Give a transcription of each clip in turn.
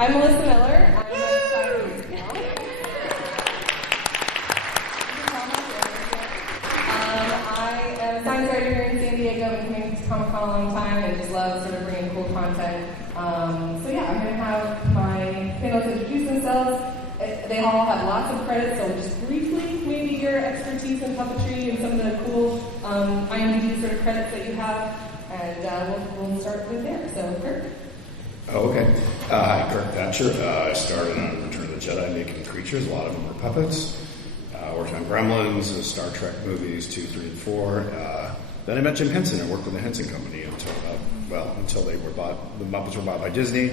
I'm Melissa Miller. I'm I am a science writer here in San Diego and coming to Comic-Con a long time and just love sort of bringing cool content. I'm going to have my panelists introduce themselves. They all have lots of credits, so just briefly, maybe your expertise in puppetry and some of the cool IMDb sort of credits that you have, and we'll start with there. So, Kirk. Oh, okay. Hi, Kirk Thatcher. I started on Return of the Jedi making creatures. A lot of them were puppets. Worked on Gremlins, Star Trek movies 2, 3, and 4. Then I met Jim Henson. I worked with the Henson Company until they were bought. The Muppets were bought by Disney.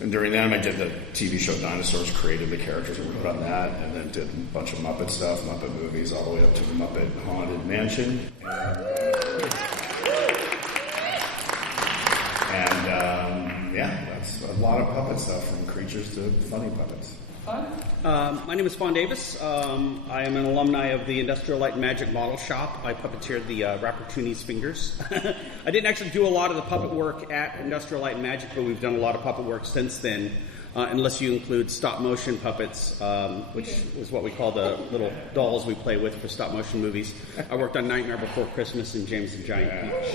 And during that, I did the TV show Dinosaurs, created the characters and wrote on that, and then did a bunch of Muppet stuff, Muppet movies, all the way up to the Muppet Haunted Mansion. That's a lot of puppet stuff, from creatures to funny puppets. My name is Fon Davis. I am an alumni of the Industrial Light and Magic Model Shop. I puppeteered the Rappertoonies Fingers. I didn't actually do a lot of the puppet work at Industrial Light and Magic, but we've done a lot of puppet work since then, unless you include stop-motion puppets, which is what we call the little dolls we play with for stop-motion movies. I worked on Nightmare Before Christmas and James the Giant Peach.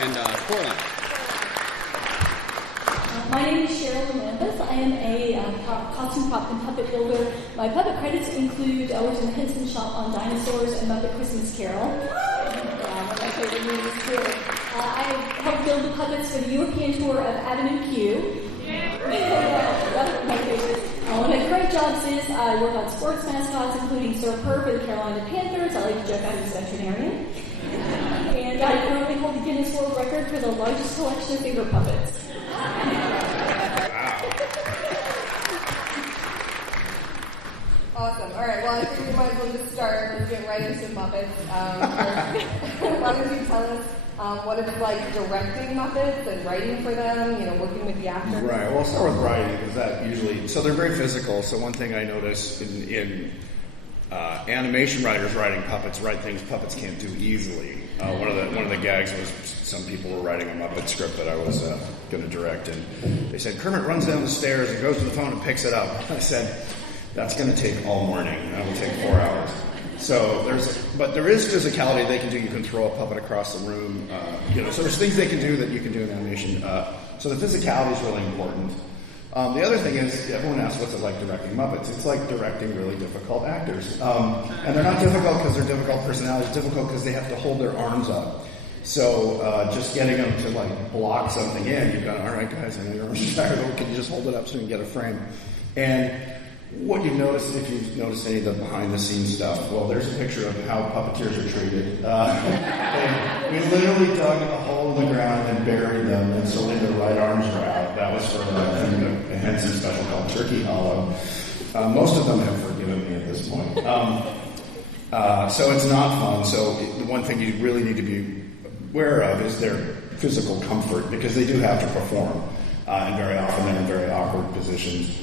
And Coraline. My name is Cheralyn Lambeth. I am a costume prop and puppet builder. My puppet credits include I worked in the Henson shop on Dinosaurs and Muppet Christmas Carol. One of my favorite movies too. I helped build the puppets for the European tour of Avenue Q. That's one of my favorites. One of my current jobs is I work on sports mascots, including Sir Purr for the Carolina Panthers. I like to joke I'm a veterinarian. And I currently hold the Guinness World Record for the largest collection of favorite puppets. Awesome. All right. Well, I think we might as well just start. Let's get right into Muppets. Why don't you tell us what it's like directing Muppets and writing for them? Working with the actors. Right. Well, I'll start with writing because that usually. So they're very physical. So one thing I notice in animation writers writing puppets write things puppets can't do easily. One of the gags was some people were writing a Muppet script that I was going to direct, and they said Kermit runs down the stairs and goes to the phone and picks it up. I said, that's going to take all morning. That will take 4 hours. So there is physicality they can do. You can throw a puppet across the room. So there's things they can do that you can do in animation. So the physicality is really important. The other thing is, everyone asks what's it like directing Muppets. It's like directing really difficult actors. And they're not difficult because they're difficult personalities. It's difficult because they have to hold their arms up. So just getting them to block something in, you've gone, all right, guys, I know your arms are tired, but can you just hold it up so we can get a frame? And what you've noticed, if you've noticed any of the behind-the-scenes stuff, well, there's a picture of how puppeteers are treated. We literally dug a hole in the ground and buried them, and so their right arms are out. That was for a Henson special called Turkey Hollow. Most of them have forgiven me at this point. So it's not fun. So the one thing you really need to be aware of is their physical comfort, because they do have to perform, and very often they're in very awkward positions.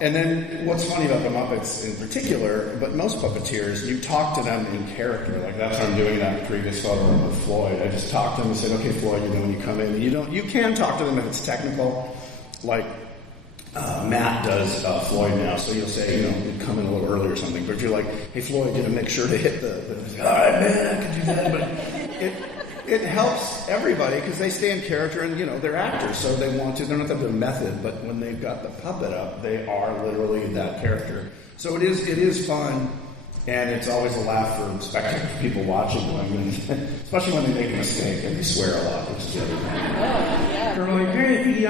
And then what's funny about the Muppets in particular, but most puppeteers, you talk to them in character. Like that's what I'm doing in that previous photo with Floyd. I just talked to them and said, okay, Floyd, when you come in, you can talk to them if it's technical, like Matt does Floyd now. So you'll say, you'd come in a little early or something, but you're like, hey, Floyd, make sure to hit the all right, man, I can do that. But it helps everybody because they stay in character and, they're actors, so they want to. They're not their method, but when they've got the puppet up, they are literally that character. So it is fun, and it's always a laugh for spectators, people watching them, especially when they make a mistake and they swear a lot, which is the other thing. Yeah. They're like, hey,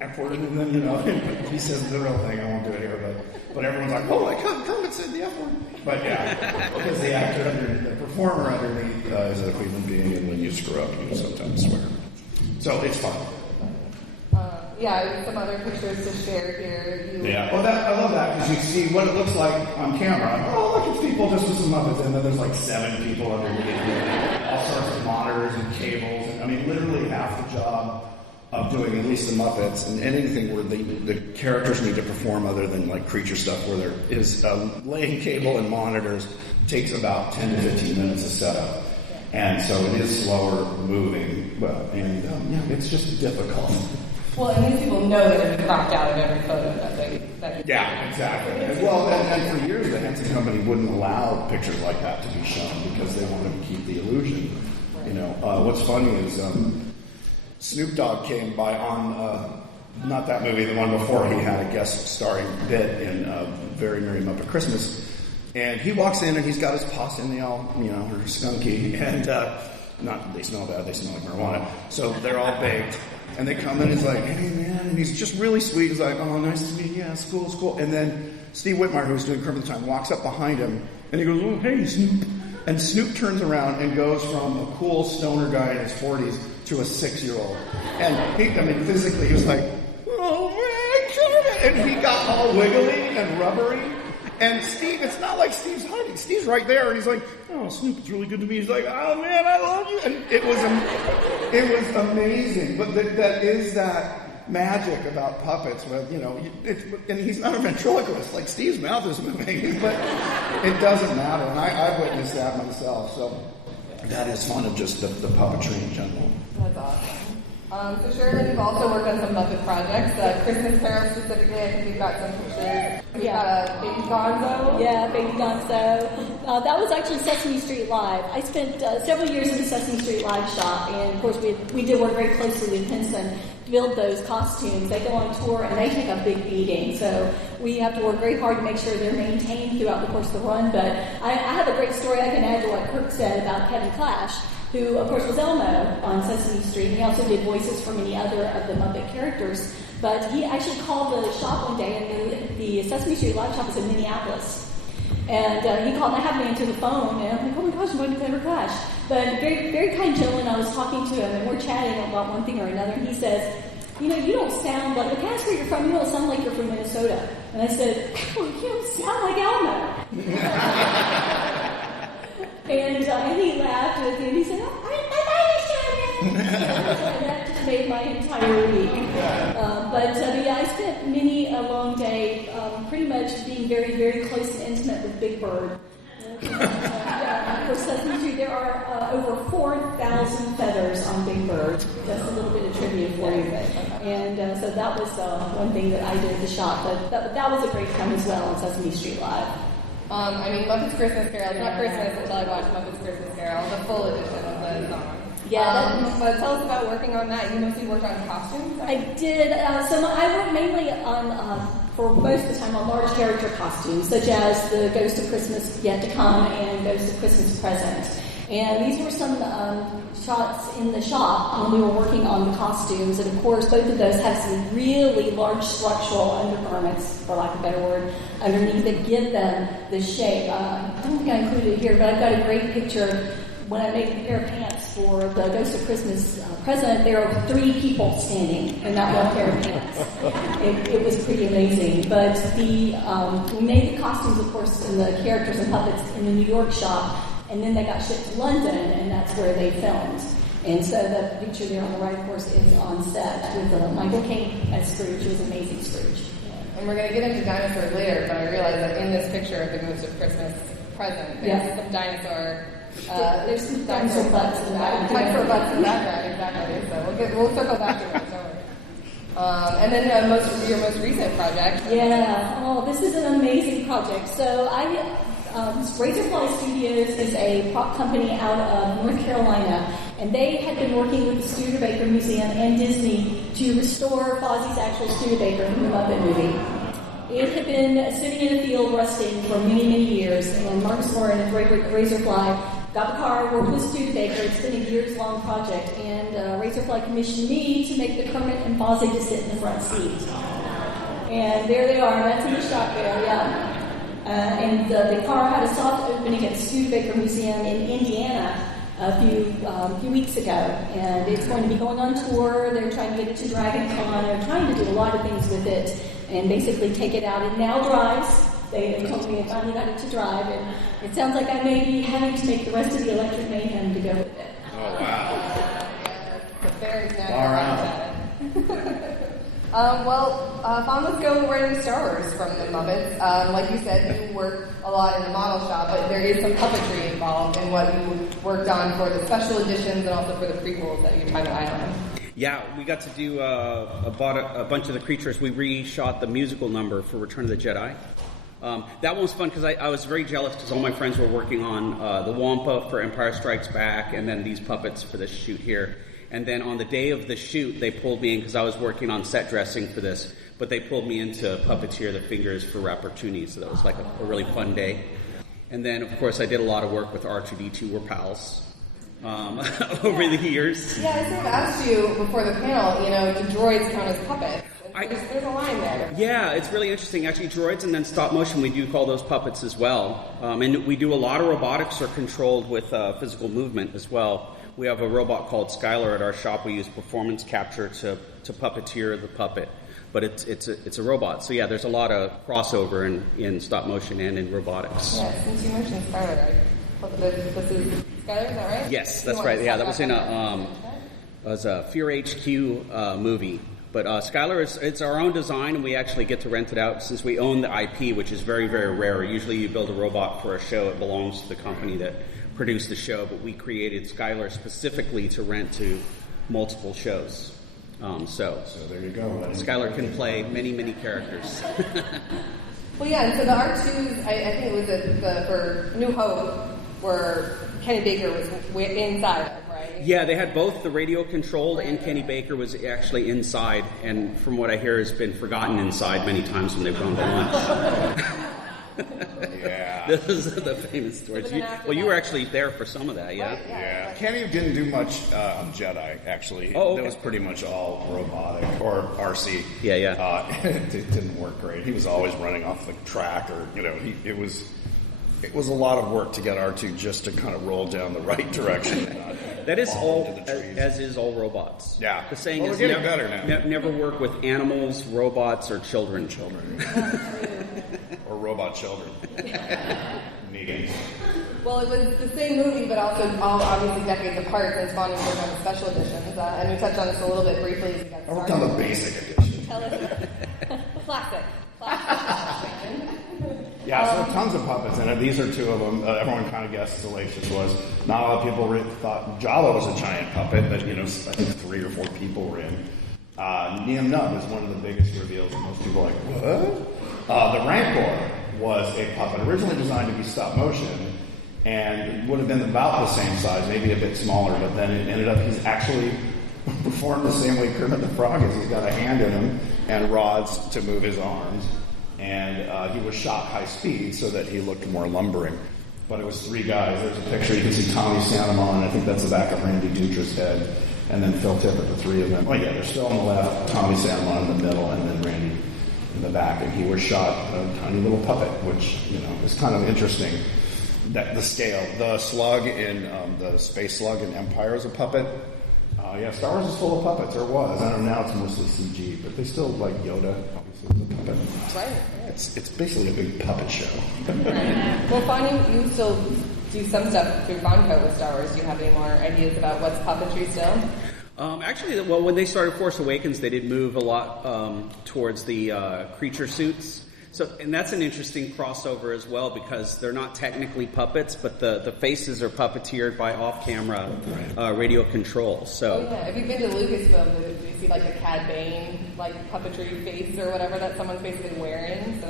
F-word, and then, he says the real thing. I won't do it here, but everyone's like, oh, come and say the F-word. But yeah, because the actor underneath, the performer underneath is a human being, and when you screw up, you sometimes swear. So it's fun. Some other pictures to share here. I love that, because you see what it looks like on camera. Oh, look, it's people just with some Muppets, and then there's 7 people underneath, all sorts of monitors and cables, and literally half the job of doing at least the Muppets and anything where the characters need to perform other than creature stuff where there is laying cable and monitors takes about 10 to 15 minutes to set up. And so it is slower moving, it's just difficult. Well, and these people know they're going to be cropped out of every photo that they. Yeah, exactly. And for years, the Henson Company wouldn't allow pictures like that to be shown because they wanted to keep the illusion. You know, what's funny is Snoop Dogg came by on not that movie, the one before. He had a guest starring bit in Very Merry Muppet Christmas, and he walks in and he's got his pasta and they all, are skunky and not they smell bad, they smell like marijuana. So they're all baked. And they come in and he's like, hey, man. And he's just really sweet. He's like, oh, nice to meet you. Yeah, it's cool. And then Steve Whitmire, who's doing Kermit the Time, walks up behind him. And he goes, oh, hey, Snoop. And Snoop turns around and goes from a cool stoner guy in his 40s to a 6-year-old. And physically, he was like, oh, man, Kermit. And he got all wiggly and rubbery. And Steve, it's not like Steve's hiding. Steve's right there, and he's like, oh, Snoop, it's really good to meet you. He's like, oh, man, I love you. And it was amazing. But that is that magic about puppets. With, and he's not a ventriloquist. Like, Steve's mouth is moving. But it doesn't matter. And I've witnessed that myself. So that is fun of just the puppetry in general. That's awesome. So Cheralyn, you've also worked on some Muppet projects. Christmas Carol specifically, I think we've got some pictures. We've got Baby Gonzo. Yeah, Baby Gonzo. That was actually Sesame Street Live. I spent several years in the Sesame Street Live shop, and of course we did work very closely with Henson to build those costumes. They go on tour and they take a big beating, so we have to work very hard to make sure they're maintained throughout the course of the run. But I have a great story I can add to what Kirk said about Kevin Clash, who, of course, was Elmo on Sesame Street. He also did voices for many other of the Muppet characters. But he actually called the shop one day, and the Sesame Street Live shop is in Minneapolis. And he called, and I had me answer the phone, and I'm like, oh my gosh, I'm going to Clever Clash. But very, very kind gentleman, I was talking to him, and we're chatting about one thing or another, and he says, you don't sound like, can I ask where you're from? You don't sound like you're from Minnesota. And I said, well, you don't sound like Elmo. And he laughed and he said, oh, I'm and that just made my entire week. But I spent many a long day pretty much being very, very close and intimate with Big Bird. For Sesame Street, there are over 4,000 feathers on Big Bird. That's a little bit of trivia for you. And so that was one thing that I did at the shop. But that was a great time as well on Sesame Street Live. Muppets Christmas Carol. It's not Christmas until I watch Muppets Christmas Carol, the full edition of the song. Yeah. But tell us about working on that. You mostly worked on costumes? I did. So I worked mainly on, for most of the time, on large character costumes, such as the Ghost of Christmas Yet to Come and Ghost of Christmas Present. And these were some shots in the shop when we were working on the costumes. And of course, both of those have some really large structural undergarments, for lack of a better word, underneath that give them the shape. I don't think I included it here, but I've got a great picture. When I made a pair of pants for the Ghost of Christmas Present, there were 3 people standing in that one pair of pants. It was pretty amazing. But we made the costumes, of course, and the characters and puppets in the New York shop. And then they got shipped to London, and that's where they filmed. And so the picture there on the right, of course, is on set with Michael Caine as Scrooge. It was amazing Scrooge. Yeah. And we're going to get into dinosaurs later, but I realized that in this picture of the Ghost of Christmas Present, there's some dinosaur... there's some dinosaur butts in the background. Dinosaur butts in the background, exactly. So we'll circle back to that, don't worry. And then your most recent project. Yeah. Oh, this is an amazing project. So Razorfly Studios is a prop company out of North Carolina, and they had been working with the Studebaker Museum and Disney to restore Fozzie's actual Studebaker from the Muppet movie. It had been sitting in a field rusting for many, many years, and Marcus Moore and Razorfly got the car, worked with Studebaker. It's been a years-long project, and Razorfly commissioned me to make the Kermit and Fozzie to sit in the front seat. And there they are. That's in the shot there, yeah. And the car had a soft opening at the Studebaker Museum in Indiana a few weeks ago, and it's going to be going on tour. They're trying to get it to Dragon Con. They're trying to do a lot of things with it and basically take it out. It now drives. They told me I finally got it to drive, and it sounds like I may be having to make the rest of the Electric Mayhem to go with it. Oh, wow. The fairies now. Fon, let's go right into Star Wars from the Muppets. Like you said, you work a lot in the model shop, but there is some puppetry involved in what you worked on for the special editions and also for the prequels that you time eye on. Yeah, we got to do a bunch of the creatures. We reshot the musical number for Return of the Jedi. That one was fun because I was very jealous because all my friends were working on the Wampa for Empire Strikes Back and then these puppets for this shoot here. And then on the day of the shoot, they pulled me in because I was working on set dressing for this, but they pulled me in to puppeteer the fingers for Rappertoonie, so that was like a really fun day. And then, of course, I did a lot of work with R2-D2. We're pals over the years. Yeah, I sort of asked you before the panel, do droids count as puppets? There's a line there. Yeah, it's really interesting. Actually, droids and then stop motion, we do call those puppets as well. And we do a lot of robotics are controlled with physical movement as well. We have a robot called Skylar at our shop. We use performance capture to puppeteer the puppet. But it's a robot. So yeah, there's a lot of crossover in stop motion and in robotics. Yeah, since you mentioned Skylar, this is Skylar, is that right? Yes, that's right. Yeah, that was in a Fear HQ movie. But Skylar, it's our own design, and we actually get to rent it out since we own the IP, which is very, very rare. Usually you build a robot for a show, it belongs to the company that produced the show, but we created Skylar specifically to rent to multiple shows. So there you go. Skylar can play many, many characters. Well, yeah, and so the R2s, I think it was for New Hope, where Kenny Baker was inside of, right? Yeah, they had both the radio controlled and Kenny Baker was actually inside, and from what I hear has been forgotten inside many times when they've gone to lunch. Yeah. Those are the famous stories. You were actually there for some of that, yeah? Right, yeah. Kenny didn't do much on Jedi, actually. Oh, okay. That was pretty much all robotic, or RC. Yeah. It didn't work great. He was always running off the track, or, it was a lot of work to get R2 just to kind of roll down the right direction. That is all, as is all robots. Yeah. The saying is getting better now. Never work with animals, robots, or children. Or robot children. Needing. Well, it was the same movie, but also all obviously decades apart since Fon worked on the special editions. And we touched on this a little bit briefly as we got started. I worked on the basic edition. Tell us. Classic. Yeah, so tons of puppets in it. These are two of them. Everyone kind of guessed Salacious was. Not a lot of people thought Jabba was a giant puppet, but, I think 3 or 4 people were in. Nien Nunb is one of the biggest reveals. Most people are like, what? The Rancor was a puppet originally designed to be stop motion, and it would have been about the same size, maybe a bit smaller, but then it ended up he's actually performed the same way Kermit the Frog is. He's got a hand in him and rods to move his arms. And he was shot high speed so that he looked more lumbering. But it was 3 guys. There's a picture. You can see Tommy Santamon, and I think that's the back of Randy Dutra's head. And then Phil Tippett, the 3 of them. Oh, yeah, they're still on the left, Tommy Santamon in the middle, and then Randy in the back. And he was shot a tiny little puppet, which, is kind of interesting. That the scale. The slug in the space slug in Empire is a puppet. Star Wars is full of puppets, or was. I don't know, now it's mostly CG, but they still like Yoda, obviously, is a puppet. Right. It's basically a big puppet show. Right. Well, Fon, you still do some stuff through FonCo with Star Wars. Do you have any more ideas about what's puppetry still? Actually, when they started Force Awakens, they did move a lot towards the creature suits. So, and that's an interesting crossover as well because they're not technically puppets, but the faces are puppeteered by off-camera radio control. So, yeah. Have you been to Lucasfilm? Do you see like the Cad Bane puppetry face or whatever that someone's basically wearing? So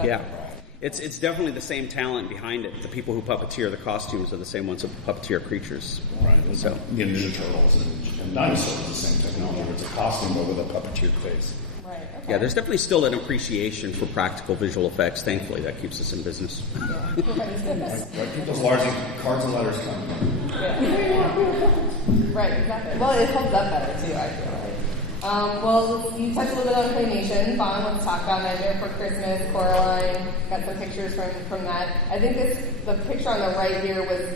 that's It's definitely the same talent behind it. The people who puppeteer the costumes are the same ones who puppeteer creatures. Right. So Ninja Turtles and Dinosaurs, the same technology. It's a costume but with a puppeteered face. Right. Okay. Yeah, there's definitely still an appreciation for practical visual effects. Thankfully, that keeps us in business. Yeah. People's largely cards and letters come from. Yeah. Right, exactly. Well, it holds up better, too, I feel like. Well, you touched a little bit on claymation. Fon, let's talk about Nightmare Before Christmas, Coraline. Got some pictures from that. I think the picture on the right here was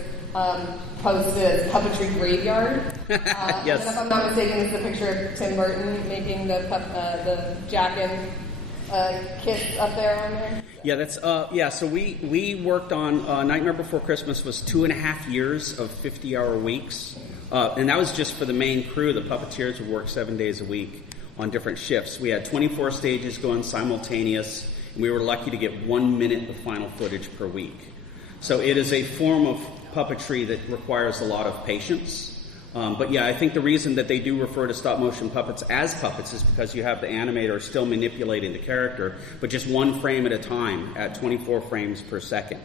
posted as Puppetry Graveyard. Yes. And if I'm not mistaken, it's a picture of Tim Burton making the Jack and kiss up there on there. Yeah, that's So we worked on Nightmare Before Christmas was 2.5 years of 50-hour weeks, and that was just for the main crew. The puppeteers would work 7 days a week on different shifts. We had 24 stages going simultaneous, and we were lucky to get 1 minute of final footage per week. So it is a form of puppetry that requires a lot of patience. But yeah, I think the reason that they do refer to stop motion puppets as puppets is because you have the animator still manipulating the character, but just one frame at a time at 24 frames per second.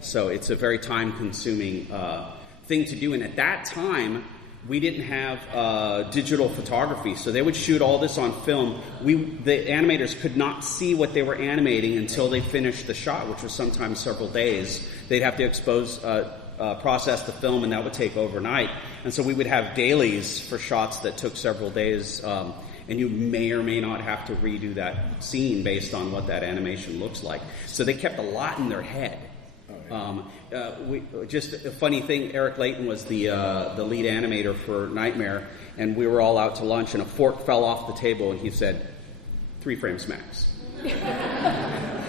So it's a very time-consuming thing to do. And at that time, we didn't have digital photography, so they would shoot all this on film. The animators could not see what they were animating until they finished the shot, which was sometimes several days. They'd have to process the film, and that would take overnight. And so we would have dailies for shots that took several days, and you may or may not have to redo that scene based on what that animation looks like. So they kept a lot in their head. Just a funny thing, Eric Layton was the lead animator for Nightmare, and we were all out to lunch, and a fork fell off the table, and he said, 3 frames max.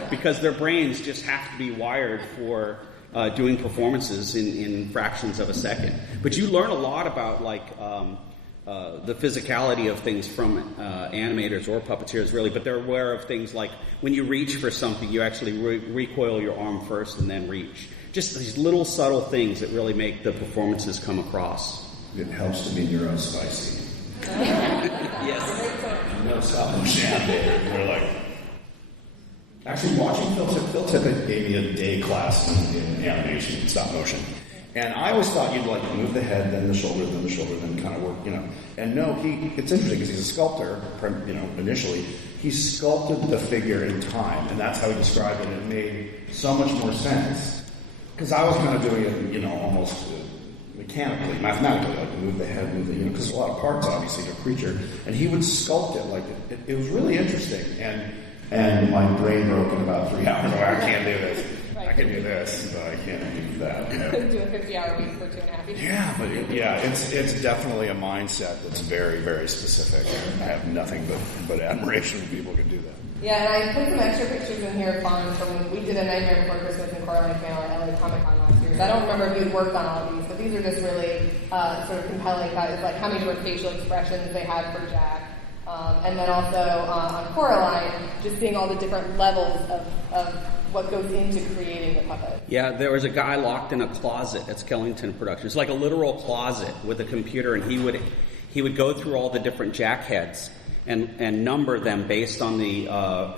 Because their brains just have to be wired for doing performances in fractions of a second. But you learn a lot about the physicality of things from animators or puppeteers, really, but they're aware of things like when you reach for something, you actually recoil your arm first and then reach. Just these little subtle things that really make the performances come across. It helps to be neurospicy. Yes. No stop motion. We're like... Actually, watching Phil Tippett gave me a day class in animation, stop motion. And I always thought you'd move the head, then the shoulder, then kind of work, And no, it's interesting because he's a sculptor, initially. He sculpted the figure in time, and that's how he described it. And it made so much more sense. Because I was kind of doing it, almost mechanically, mathematically, move the head, because there's a lot of parts, obviously, to a creature. And he would sculpt it, it was really interesting. And my brain broke in about 3 hours. I can't do this. I can do this, but I can't do that. Couldn't do a 50-hour week for 2.5 years. Yeah, but it's definitely a mindset that's very, very specific. I have nothing but admiration for people who can do that. Yeah, and I put some extra pictures in here from we did a Nightmare Before Christmas and Coraline panel at LA Comic Con last year. So I don't remember if you worked on all of these, but these are just really sort of compelling. It's like how many different facial expressions they had for Jack. And then also on Coraline, just seeing all the different levels of what goes into creating the puppet. Yeah, there was a guy locked in a closet at Skellington Productions. It's like a literal closet with a computer, and he would go through all the different Jack heads and number them based on the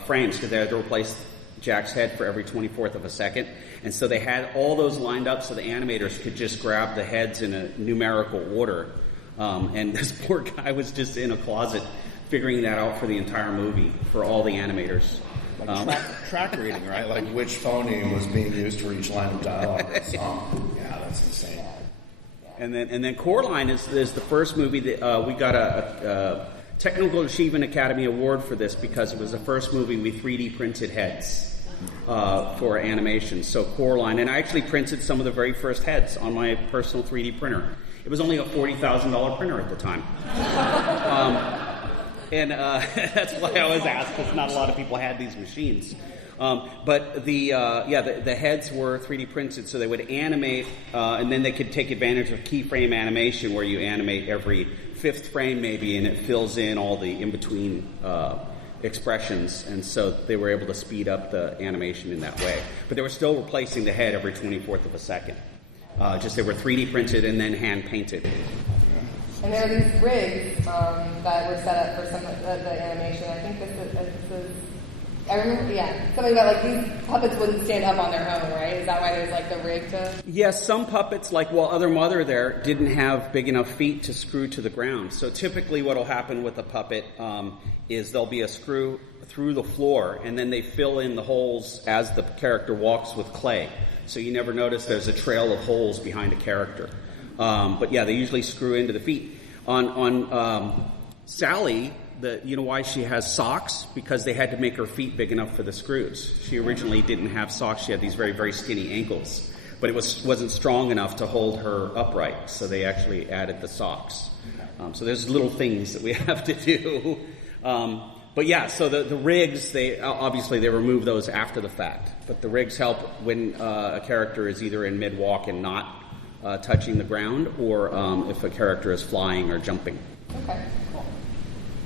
frames, because they had to replace Jack's head for every 24th of a second. And so they had all those lined up so the animators could just grab the heads in a numerical order. And this poor guy was just in a closet figuring that out for the entire movie for all the animators. Track reading, right? Like which phoneme was being used for each line of dialogue of the song. Yeah, that's insane. And then Coraline is the first movie that we got a Technical Achievement Academy Award for this, because it was the first movie we 3D printed heads for animation. So Coraline, and I actually printed some of the very first heads on my personal 3D printer. It was only a $40,000 printer at the time. And that's why I was asked, because not a lot of people had these machines. But the heads were 3D printed, so they would animate, and then they could take advantage of keyframe animation, where you animate every 5th frame maybe, and it fills in all the in-between expressions, and so they were able to speed up the animation in that way. But they were still replacing the head every 24th of a second. Just they were 3D printed and then hand painted. And there are these rigs that were set up for some of the animation. I think this is I remember, something about these puppets wouldn't stand up on their own, right? Is that why there's the rig to? Yes, some puppets, Other Mother there, didn't have big enough feet to screw to the ground. So typically what will happen with a puppet is there'll be a screw through the floor, and then they fill in the holes as the character walks with clay. So you never notice there's a trail of holes behind a character. But they usually screw into the feet. On Sally, why she has socks? Because they had to make her feet big enough for the screws. She originally didn't have socks. She had these very, very skinny ankles. But it wasn't strong enough to hold her upright, so they actually added the socks. So there's little things that we have to do. So the rigs, they remove those after the fact. But the rigs help when a character is either in mid-walk and not touching the ground, or if a character is flying or jumping. Okay, cool.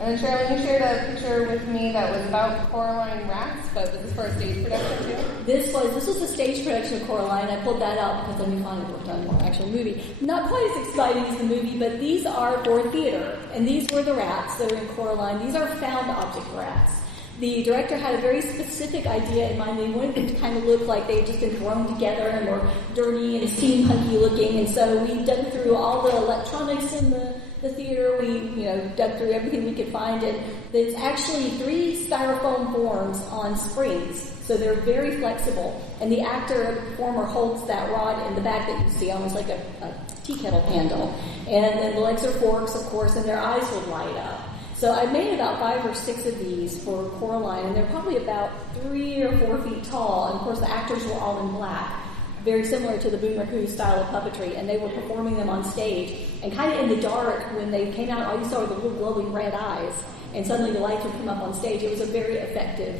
And then Cheralyn, you shared a picture with me that was about Coraline rats, but this is for a stage production too? This was a stage production of Coraline. I pulled that out because then we finally worked on an actual movie. Not quite as exciting as the movie, but these are for theater. And these were the rats that are in Coraline. These are found object rats. The director had a very specific idea in mind. They wanted them to kind of look like they had just been thrown together and were dirty and steampunky looking. And so we dug through all the electronics in the theater. We, dug through everything we could find. And it's actually 3 styrofoam forms on springs. So they're very flexible. And the actor, the performer, holds that rod in the back that you see, almost like a tea kettle handle. And then the legs are forks, of course, and their eyes will light up. So I made about 5 or 6 of these for Coraline, and they're probably about 3 or 4 feet tall. And of course, the actors were all in black, very similar to the Boomerang style of puppetry. And they were performing them on stage. And kind of in the dark, when they came out, all you saw were the little glowing red eyes. And suddenly the lights would come up on stage. It was a very effective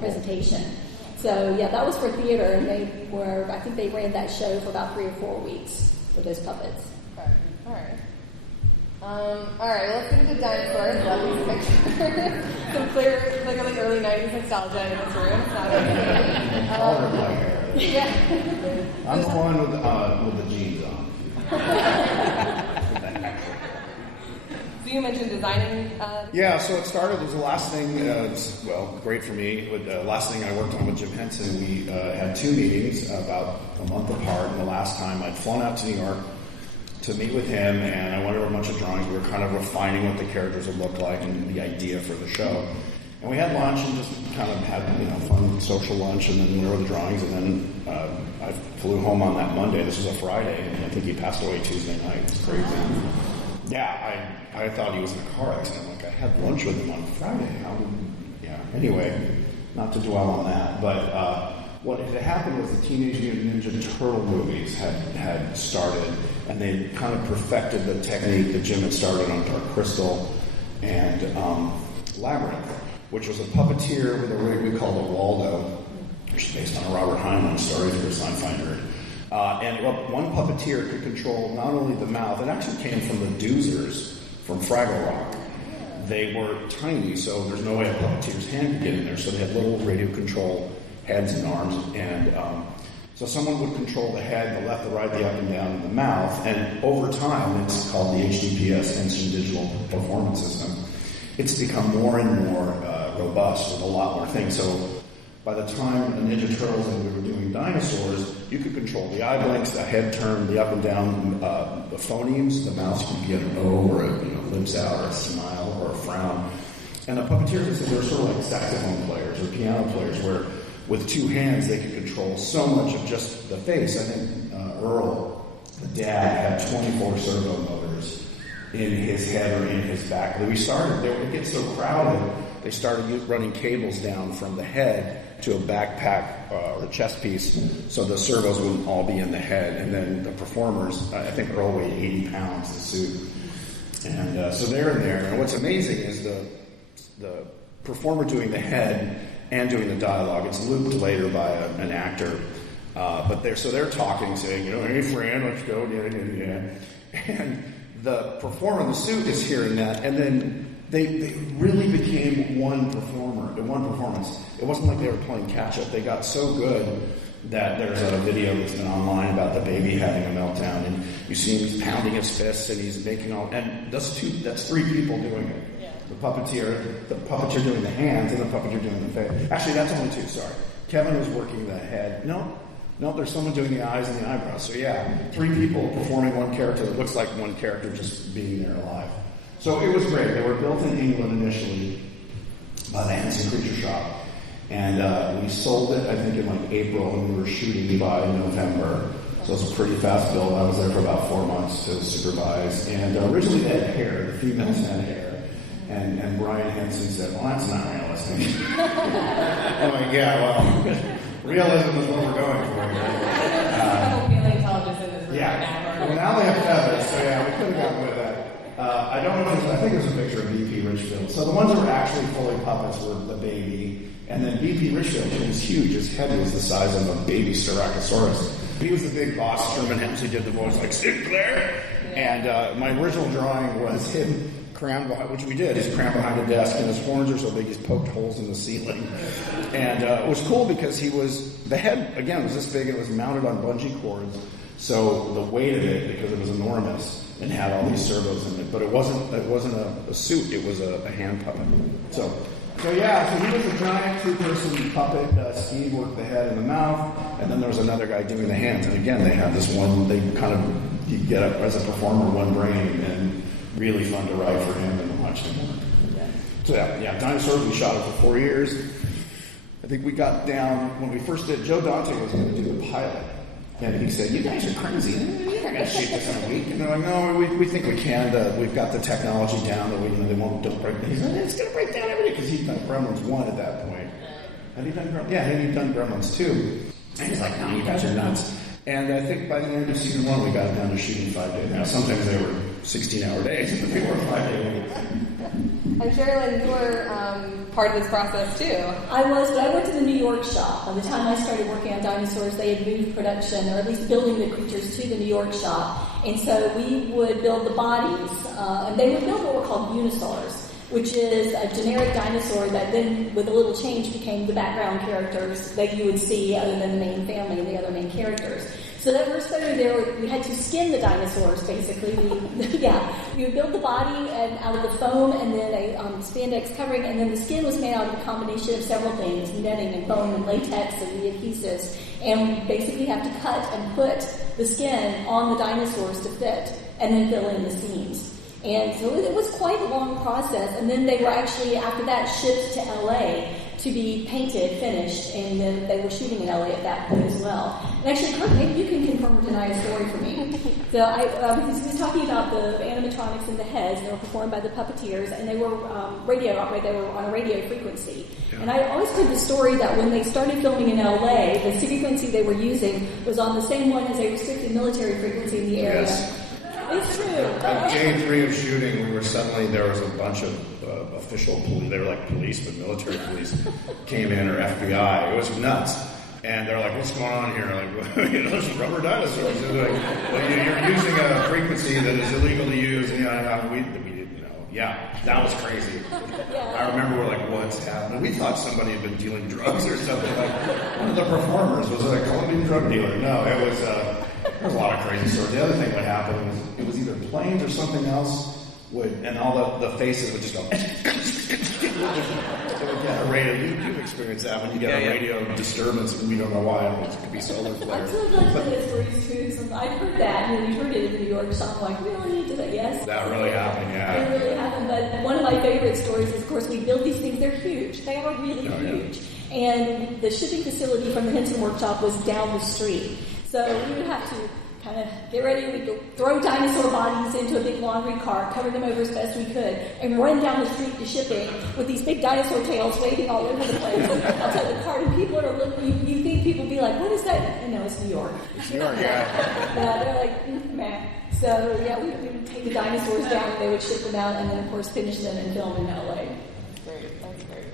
presentation. So yeah, that was for theater, and I think they ran that show for about 3 or 4 weeks with those puppets. Okay. All right, well, let's get into Dinosaurs. Love these pictures. Some clear, like early 90s nostalgia in this room. It's not okay. All her black hair. Yeah. I'm the one with the jeans on. So you mentioned designing. Yeah, so it started as the last thing, great for me. Last thing I worked on with Jim Henson, we had 2 meetings about a month apart. And the last time I'd flown out to New York to meet with him, and I went over a bunch of drawings. We were kind of refining what the characters would look like and the idea for the show. And we had lunch and just kind of had fun social lunch, and then went over the drawings. And then I flew home on that Monday. This was a Friday, and I think he passed away Tuesday night. It was crazy. Yeah, I thought he was in a car accident. Like, I had lunch with him on Friday. Anyway, not to dwell on that, but what had happened was the Teenage Mutant Ninja Turtle movies had started, and they kind of perfected the technique that Jim had started on Dark Crystal and Labyrinth, which was a puppeteer with a rig we called a Waldo, which is based on a Robert Heinlein story for a sci-fi nerd. And one puppeteer could control not only the mouth, it actually came from the Doozers from Fraggle Rock. They were tiny, so there's no way a puppeteer's hand could get in there, so they had little radio control heads and arms, and so someone would control the head, the left, the right, the up and down, and the mouth, and over time, it's called the HDPS, Instant Digital Performance System. It's become more and more robust with a lot more things. So by the time the Ninja Turtles and we were doing Dinosaurs, you could control the eye blinks, the head turn, the up and down, the phonemes, the mouth, you could get an O or a lips out or a smile or a frown. And the puppeteers, they were sort of like saxophone players or piano players where with 2 hands they could control so much of just the face. I think Earl, the dad, had 24 servo motors in his head or in his back. It would get so crowded, they started running cables down from the head to a backpack or a chest piece, so the servos wouldn't all be in the head. And then the performers, I think Earl weighed 80 pounds, the suit. And so they're in there. And what's amazing is the performer doing the head and doing the dialogue. It's looped later by an actor. But they're talking, saying, hey friend, let's go, yeah. And the performer in the suit is hearing that, and then they really became one performance. It wasn't like they were playing catch up. They got so good that there's a video that's been online about the baby having a meltdown, and you see him, he's pounding his fists, and he's making and that's 3 people doing it. Yeah. The puppeteer doing the hands, and the puppeteer doing the face. Actually, that's only 2, sorry. Kevin was working the head. No, there's someone doing the eyes and the eyebrows. So yeah, 3 people performing one character that looks like one character just being there alive. So it was great. They were built in England initially by the Hanson Creature Shop. And we sold it, I think, in April, and we were shooting by November. So it was a pretty fast build. I was there for about 4 months to supervise. And originally they had hair, the females had hair. And Brian Henson said, well, that's not realistic. I'm like, yeah, well, realism is what we're going for here. Yeah. Well, now they have feathers, so yeah, we could have gotten with that. I don't know, I think there's a picture of BP Richfield. So the ones that were actually fully puppets were the baby. And then BP Richfield, he was huge. His head was the size of a baby Styracosaurus. He was the big boss. Sherman Hemsley did the voice like Sinclair. And my original drawing was him crammed behind, which we did. He's crammed behind a desk, and his horns are so big he's poked holes in the ceiling. And it was cool because the head, again, was this big, and it was mounted on bungee cords. So the weight of it, because it was enormous, and had all these servos in it. But it wasn't a suit, it was a hand puppet. So he was a giant two-person puppet. Steve worked the head and the mouth, and then there was another guy doing the hands. And again, they had this one, you get up as a performer, one brain, and really fun to write for him and watch him work. So Dinosaurs, we shot it for 4 years. I think we got down, when we first did, Joe Dante was going to do the pilot. And he said, "You guys are crazy. You're not going to shoot this in a week." And they're like, "No, we think we can. We've got the technology down that they don't break." He's like, "It's going to break down every day," because he'd done Gremlins 1 at that point. Had he done Gremlins? Yeah, he'd done Gremlins 2. And he's like, "No, you guys are nuts." And I think by the end of season 1, we got it down to shooting 5 days. Now, sometimes they were 16-hour days, but they were 5-day weeks. And Cheralyn, you were part of this process too. I was, but I worked in the New York shop. By the time I started working on Dinosaurs, they had moved production, or at least building the creatures, to the New York shop. And so we would build the bodies, and they would build what were called Dinosaurs, which is a generic dinosaur that then, with a little change, became the background characters that you would see other than the main family and the other main characters. So that first photo there, we had to skin the dinosaurs, basically. We would build the body out of the foam and then a spandex covering, and then the skin was made out of a combination of several things, netting and foam and latex and the adhesives. And we basically have to cut and put the skin on the dinosaurs to fit, and then fill in the seams. And so it was quite a long process, and then they were actually, after that, shipped to LA to be painted, finished, and then they were shooting in LA at that point as well. And actually, Kirk, maybe you can confirm or deny a story for me. So because he was talking about the animatronics and the heads, and they were performed by the puppeteers, and they were radio operated, they were on a radio frequency. Yeah. And I always heard the story that when they started filming in LA, the frequency they were using was on the same one as a restricted military frequency in the area. Yes. It's true. At day 3 of shooting, there was a bunch of official police, they were like police, but military police came in, or FBI. It was nuts. And they're like, "What's going on here?" Like, "Those rubber dinosaurs." They're like, "Well, you're using a frequency that is illegal to use." And we didn't know. Yeah, that was crazy. I remember we're like, "What's happening?" We thought somebody had been dealing drugs or something. Like, one of the performers was a Colombian drug dealer. No, it was... There was a lot of crazy stories. The other thing that happened was it was either planes or something else and all the faces would just go. It would get a radio. You've experienced that when you get a radio disturbance and we don't know why. It could be solar flare. I'm so glad to hear stories too. I've heard that. We heard it in the New York shop. Like, really? Did that? Yes. That really happened. Yeah. It really happened. But one of my favorite stories is, of course, we build these things. They're huge. They are really huge. Yeah. And the shipping facility from the Henson workshop was down the street. So we would have to kind of get ready. We'd throw dinosaur bodies into a big laundry cart, cover them over as best we could, and run down the street to shipping with these big dinosaur tails waving all over the place outside the cart. And people are looking, you think people would be like, "What is that?" And no, it's New York. It's New York, yeah. They're like, "Man." So, we would take the dinosaurs down, and they would ship them out, and then, of course, finish them and film in LA. That's great.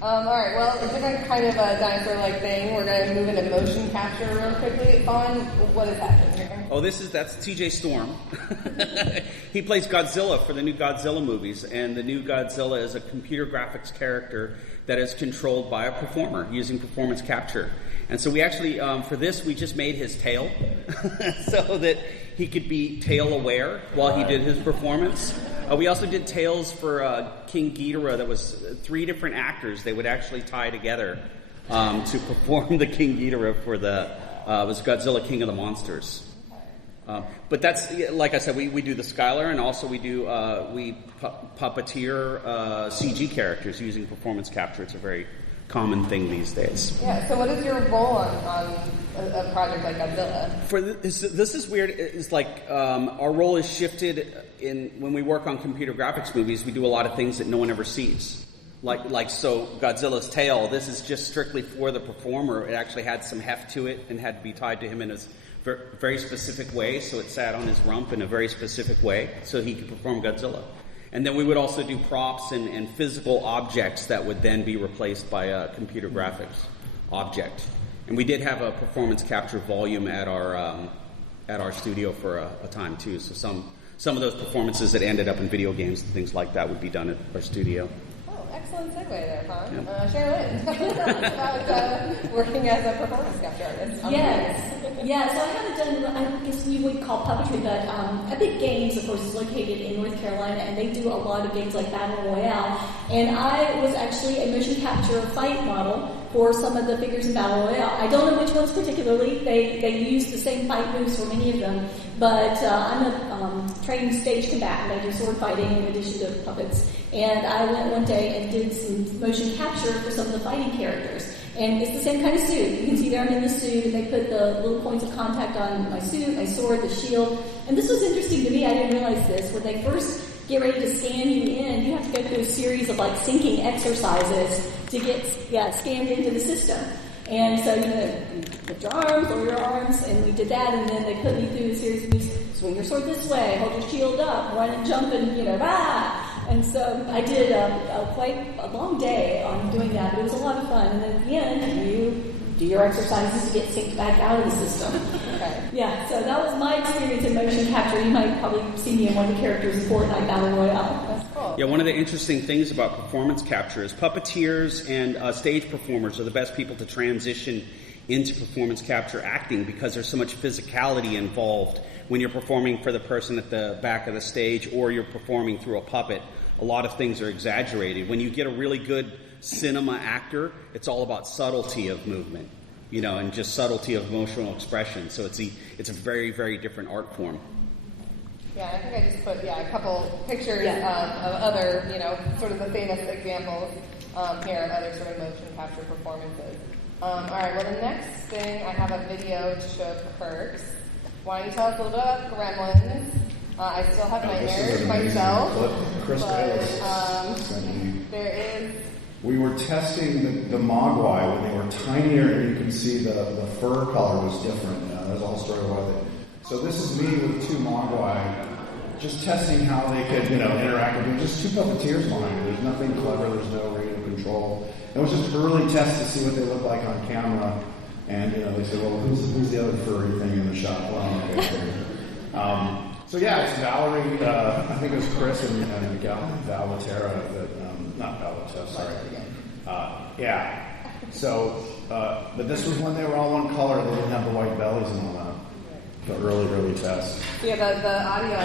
All right, well, a different kind of a dinosaur-like thing. We're going to move into motion capture real quickly. Fon, what is happening here? Oh, that's TJ Storm. He plays Godzilla for the new Godzilla movies, and the new Godzilla is a computer graphics character that is controlled by a performer using performance capture. And so we actually, for this, we just made his tail so that he could be tail aware while he did his performance. We also did tails for King Ghidorah. That was 3 different actors they would actually tie together to perform the King Ghidorah for was Godzilla King of the Monsters. But that's, like I said, we do the Skylar, and also we do we puppeteer CG characters using performance capture. It's a very common thing these days. Yeah, so what is your role on a project like Godzilla? This is weird. It's like our role is shifted when we work on computer graphics movies. We do a lot of things that no one ever sees. Like so Godzilla's tail, this is just strictly for the performer. It actually had some heft to it and had to be tied to him in a very specific way, so it sat on his rump in a very specific way so he could perform Godzilla. And then we would also do props and physical objects that would then be replaced by a computer graphics object. And we did have a performance capture volume at our studio for a time too. So some of those performances that ended up in video games and things like that would be done at our studio. Excellent segue there, Fon. Yep. Cheralyn, tell us about working as a performance capture artist. Yes. So I haven't done, I guess we would call puppetry, but Epic Games, of course, is located in North Carolina, and they do a lot of games like Battle Royale. And I was actually a motion capture fight model for some of the figures in Battle Royale. I don't know which ones particularly. They use the same fight moves for many of them, but I'm a trained stage combatant. I do sword fighting in addition to puppets. And I went one day and did some motion capture for some of the fighting characters. And it's the same kind of suit. You can see there I'm in the suit, and they put the little points of contact on my suit, my sword, the shield. And this was interesting to me. I didn't realize this. When they first get ready to scan you in, you have to go through a series of like syncing exercises to get scanned into the system. And so, you put your arms over your arms, and we did that, and then they put me through a series of moves. Swing your sword this way, hold your shield up, run and jump, and, And so I did quite a long day on doing that, but it was a lot of fun. And then at the end, you do your exercises to get synced back out of the system. Okay. Yeah, so that was my experience in motion capture. You might probably see me in one of the characters in Fortnite Battle Royale. That's cool. Yeah, one of the interesting things about performance capture is puppeteers and stage performers are the best people to transition into performance capture acting because there's so much physicality involved when you're performing for the person at the back of the stage or you're performing through a puppet. A lot of things are exaggerated. When you get a really good cinema actor, it's all about subtlety of movement, and just subtlety of emotional expression. So it's a very, very different art form. Yeah, I think I just put a couple pictures of other, sort of the famous examples here of other sort of motion capture performances. All right, well, the next thing, I have a video to show Kirk's. Why don't you tell us a little bit about Gremlins? I still have nightmares myself. Chris there is... We were testing the Mogwai when they were tinier, and you can see the fur color was different. There's a whole story about it. So this is me with two Mogwai, just testing how they could, interact with them. Just two puppeteers behind it. There's nothing clever. There's no radio control. It was just an early test to see what they look like on camera. And, they said, well, who's the other furry thing in the shot? Well, okay. So yeah, it's Valerie, I think it was Chris and Valatera, not Valatera, sorry. So, but this was when they were all one color, they didn't have the white bellies and all that. The early test. Yeah, the audio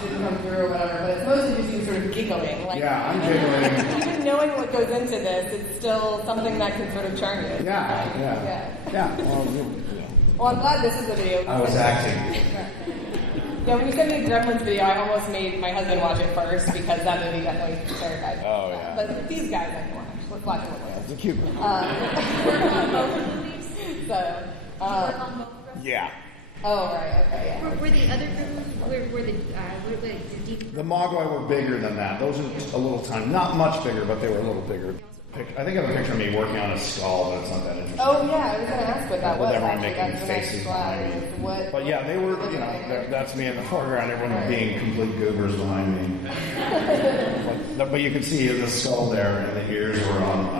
didn't come through or whatever, but it's mostly just you sort of giggling. I'm giggling. Even knowing what goes into this, it's still something that can sort of charm you. Yeah. Well, I'm glad this is the video. I was acting. Yeah, when you sent me the Gremlins video, I almost made my husband watch it first because that movie definitely terrified me. Oh, yeah. But these guys I can watch. Let's watch them with It's a cute movie. Yeah. Oh, right, okay, yeah. Were the other groups, the Mogwai were bigger than that. Those are just a little tiny. Not much bigger, but they were a little bigger. I think I have a picture of me working on a skull, but it's not that interesting. Oh, yeah, I was going to ask what that was. With everyone making faces behind me. But yeah, they were, that's me in the foreground, everyone being complete goobers behind me. but you can see the skull there, and the ears were on,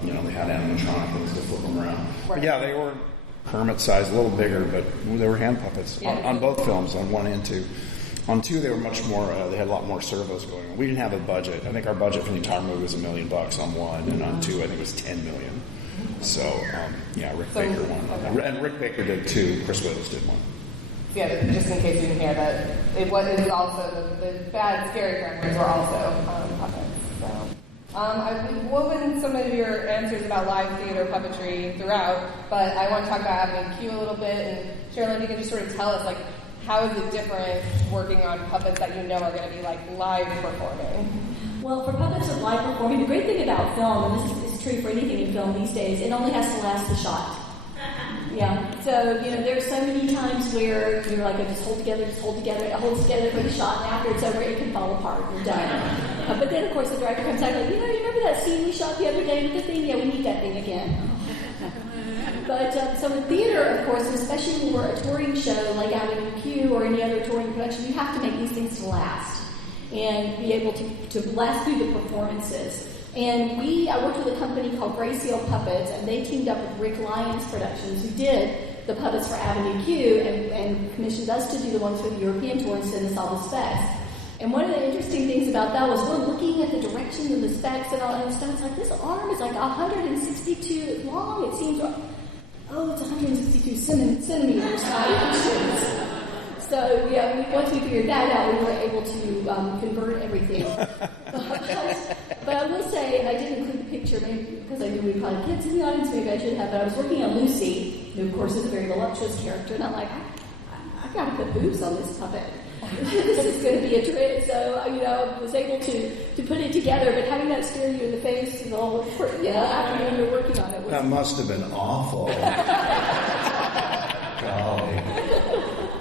they had animatronic things to flip them around. Right. But yeah, they were Kermit-sized, a little bigger, but they were hand puppets on both films, on 1 and 2. On 2, they were much more. They had a lot more servos going on. We didn't have a budget. I think our budget for the entire movie was $1 million on 1, and on 2, I think it was $10 million. So, Rick Baker won, and Rick Baker did 2. Chris Willis did 1. Yeah, just in case you didn't hear that, it was also the bad scary Gremlins were also puppets. So. I've woven some of your answers about live theater puppetry throughout, but I want to talk about Avenue Q a little bit. And Cheralyn, you can just sort of tell us, how is it different working on puppets that are going to be live performing? Well, for puppets with live performing, the great thing about film, and this is true for anything in film these days, it only has to last the shot. Yeah. So, there's so many times where you're like, just hold together, it holds together for the shot, and after it's over, it can fall apart. You're done. But then, of course, the director comes out like, you remember that scene we shot the other day with the thing? Yeah, we need that thing again. But so in theater, of course, especially when we're a touring show like Avenue Q or any other touring production, you have to make these things to last and be able to last through the performances. And I worked with a company called Gray Seal Puppets, and they teamed up with Rick Lyons Productions, who did the puppets for Avenue Q and commissioned us to do the ones for the European tour and send us all the specs. And one of the interesting things about that was we're looking at the direction of the specs and all that stuff. It's like, this arm is like 162 long. It seems, it's 162 centimeters, not inches. So, yeah, once we figured that out, we were able to convert everything. But I will say, and I didn't include the picture, maybe because I knew we probably had kids in the audience, maybe I should have, but I was working on Lucy, who, of course, is a very voluptuous character, and I'm like, I've got to put boobs on this puppet. This is going to be a trick. So, I was able to put it together, but having that stare you in the face the whole afternoon you're working on it. That must have been awful. Golly.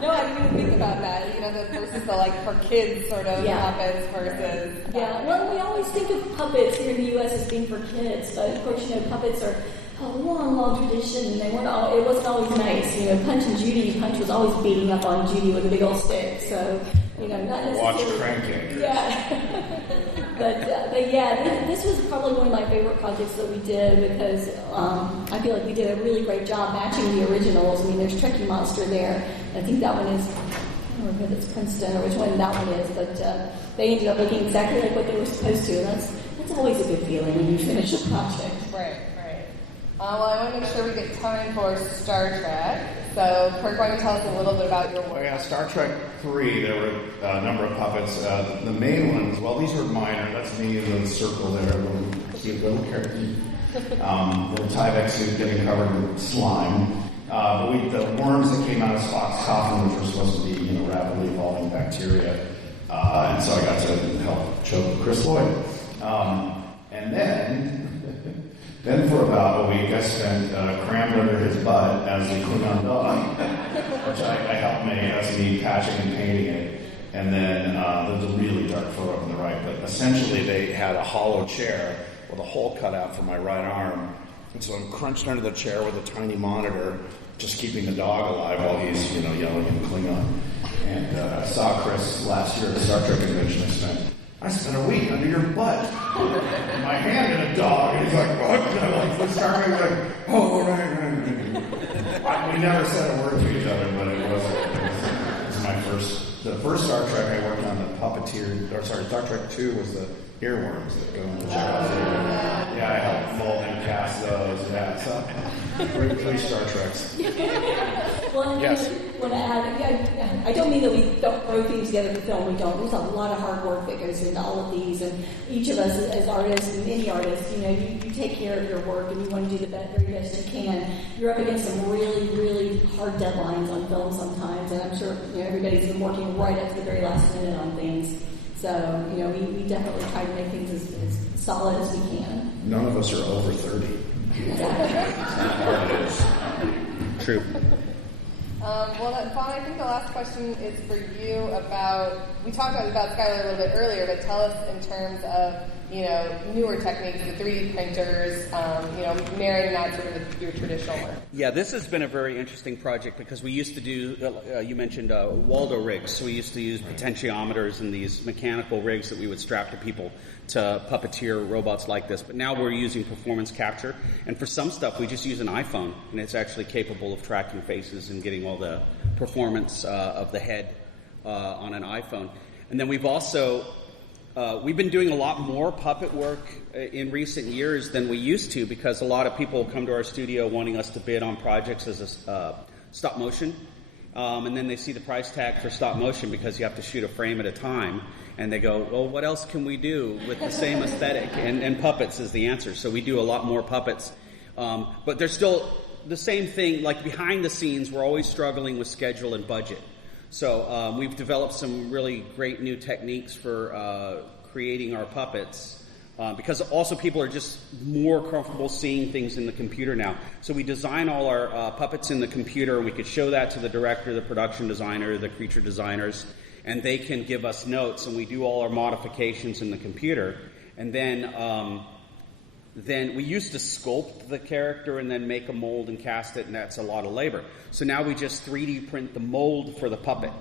No, I didn't even think about that. Versus the for kids sort of puppets versus. Yeah, well, we always think of puppets here in the U.S. as being for kids, but of course, puppets are a long, long tradition, and it wasn't always nice. Punch and Judy, Punch was always beating up on Judy with a big old stick, so, not necessarily. Watch Crank. Yeah. But this was probably one of my favorite projects that we did because I feel like we did a really great job matching the originals. I mean, there's Trekkie Monster there. I think that one is, I don't remember if it's Princeton or which one that one is, but they ended up looking exactly like what they were supposed to, and that's always a good feeling when you finish a project. Right. Well, I want to make sure we get time for Star Trek. So, Kirk, why don't you tell us a little bit about your work? Oh, yeah, Star Trek 3, there were a number of puppets. The main ones, well, these are minor. That's me in the circle there, little character. Little Tyvek suit getting covered in slime. But the worms that came out of Spock's coffin, which were supposed to be, rapidly evolving bacteria. And so I got to help choke Chris Lloyd. And then for about a week, I spent crammed under his butt as a Klingon dog, which I helped make. That's me patching and painting it. And then there's a really dark photo on the right. But essentially, they had a hollow chair with a hole cut out for my right arm. And so I'm crunched under the chair with a tiny monitor, just keeping the dog alive while he's, yelling in Klingon. And I saw Chris last year at the Star Trek convention. I spent a week under your butt. My hand in a dog. And he's like, what? And I'm like, Star Trek, like, oh, right. We never said a word to each other, but it was my the first Star Trek I worked on, Star Trek 2 was the earworms that go in the shower. Yeah, I helped mold and cast those. Yeah, so 3 Star Treks. Well, yes. I don't mean that we don't throw things together to film. We don't. There's a lot of hard work that goes into all of these, and each of us as artists and any artist, you take care of your work and you want to do the very best you can. You're up against some really, really hard deadlines on film sometimes, and I'm sure everybody's been working right up to the very last minute on things. So, we definitely try to make things as solid as we can. None of us are over 30. True. Fon, I think the last question is for you we talked about Skylar a little bit earlier, but tell us in terms of, newer techniques, the 3D printers, marrying that sort of with your traditional work. Yeah, this has been a very interesting project because we used to do, you mentioned Waldo rigs, so we used to use potentiometers and these mechanical rigs that we would strap to people to puppeteer robots like this. But now we're using performance capture, and for some stuff we just use an iPhone, and it's actually capable of tracking faces and getting all the performance of the head on an iPhone. And then we've also we've been doing a lot more puppet work in recent years than we used to because a lot of people come to our studio wanting us to bid on projects as a stop motion. And then they see the price tag for stop motion because you have to shoot a frame at a time. And they go, well, what else can we do with the same aesthetic? And puppets is the answer. So we do a lot more puppets. But there's still the same thing, like behind the scenes, we're always struggling with schedule and budget. So we've developed some really great new techniques for creating our puppets because also people are just more comfortable seeing things in the computer now. So we design all our puppets in the computer, and we could show that to the director, the production designer, the creature designers, and they can give us notes, and we do all our modifications in the computer. And then we used to sculpt the character and then make a mold and cast it, and that's a lot of labor. So now we just 3D print the mold for the puppet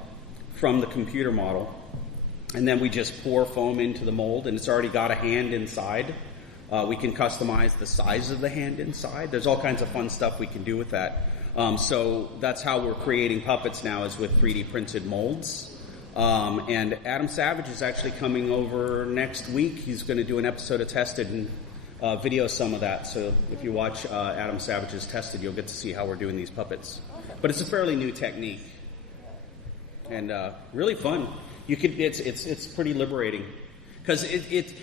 from the computer model, and then we just pour foam into the mold, and it's already got a hand inside. We can customize the size of the hand inside. There's all kinds of fun stuff we can do with that. So that's how we're creating puppets now, is with 3D printed molds. And Adam Savage is actually coming over next week. He's going to do an episode of Tested and video some of that. So if you watch Adam Savage's Tested, you'll get to see how we're doing these puppets. But it's a fairly new technique and really fun. It's pretty liberating because